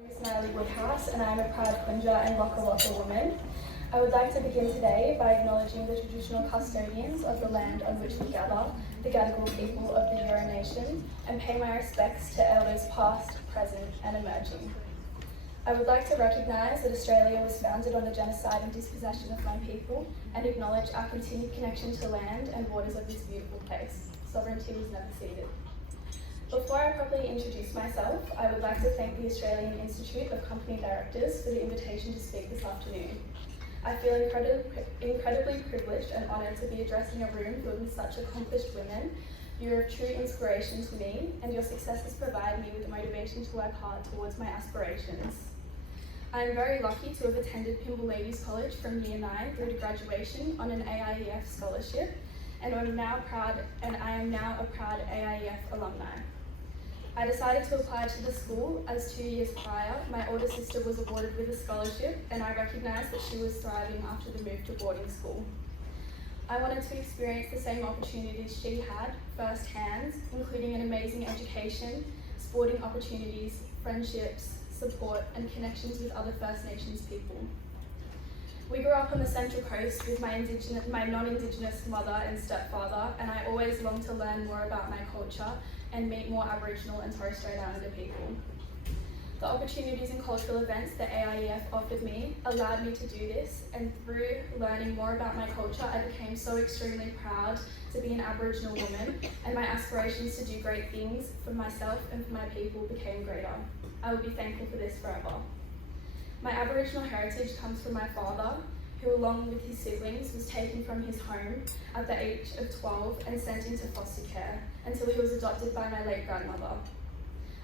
My name is Niley Woodhouse and I am a proud Kunja and Waka Waka woman. I would like to begin today by acknowledging the traditional custodians of the land on which we gather, the Gadigal people of the Eora Nation, and pay my respects to elders past, present and emerging. I would like to recognise that Australia was founded on the genocide and dispossession of my people and acknowledge our continued connection to land and waters of this beautiful place. Sovereignty was never ceded. Before I properly introduce myself, I would like to thank the Australian Institute of Company Directors for the invitation to speak this afternoon. I feel incredibly privileged and honoured to be addressing a room filled with such accomplished women. You are of true inspiration to me, and your successes provide me with the motivation to work hard towards my aspirations. I am very lucky to have attended Pymble Ladies College from Year 9 through to graduation on an AIEF scholarship, and I am now a proud AIEF alumni. I decided to apply to the school as 2 years prior, my older sister was awarded with a scholarship and I recognised that she was thriving after the move to boarding school. I wanted to experience the same opportunities she had firsthand, including an amazing education, sporting opportunities, friendships, support and connections with other First Nations people. We grew up on the Central Coast with my non-Indigenous mother and stepfather, and I always longed to learn more about my culture and meet more Aboriginal and Torres Strait Islander people. The opportunities and cultural events that AIEF offered me allowed me to do this, and through learning more about my culture, I became so extremely proud to be an Aboriginal woman, and my aspirations to do great things for myself and for my people became greater. I will be thankful for this forever. My Aboriginal heritage comes from my father, who along with his siblings was taken from his home at the age of 12 and sent into foster care until he was adopted by my late grandmother.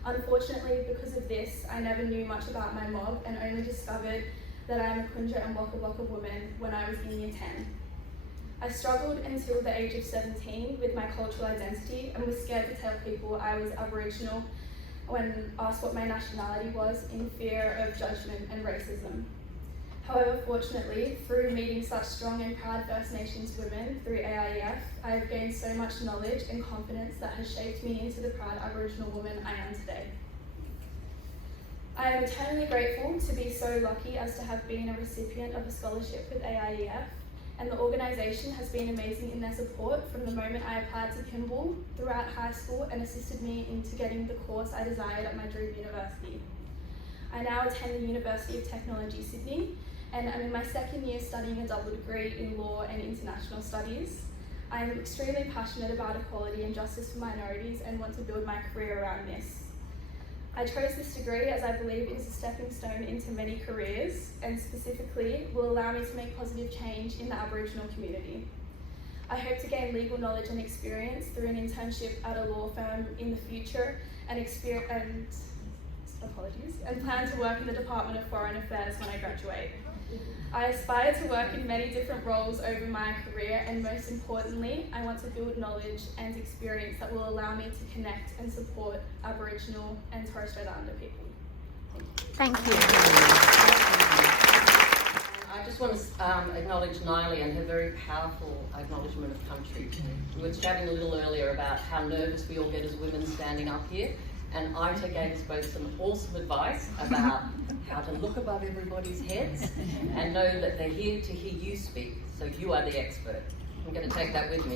Unfortunately, because of this, I never knew much about my mob and only discovered that I am a Kunja and Waka Waka woman when I was in Year 10. I struggled until the age of 17 with my cultural identity and was scared to tell people I was Aboriginal when asked what my nationality was, in fear of judgment and racism. However, fortunately, through meeting such strong and proud First Nations women through AIEF, I have gained so much knowledge and confidence that has shaped me into the proud Aboriginal woman I am today. I am eternally grateful to be so lucky as to have been a recipient of a scholarship with AIEF, and the organisation has been amazing in their support from the moment I applied to Pymble throughout high school and assisted me into getting the course I desired at my dream university. I now attend the University of Technology, Sydney, and I'm in my second year studying a double degree in law and international studies. I am extremely passionate about equality and justice for minorities and want to build my career around this. I chose this degree as I believe it is a stepping stone into many careers and specifically will allow me to make positive change in the Aboriginal community. I hope to gain legal knowledge and experience through an internship at a law firm in the future and plan to work in the Department of Foreign Affairs when I graduate. I aspire to work in many different roles over my career, and most importantly, I want to build knowledge and experience that will allow me to connect and support Aboriginal and Torres Strait Islander people. Thank you. I just want to acknowledge Niley and her very powerful acknowledgement of country. We were chatting a little earlier about how nervous we all get as women standing up here, and Ita gave us both some awesome advice about how to look above everybody's heads and know that they're here to hear you speak, so you are the expert. I'm going to take that with me.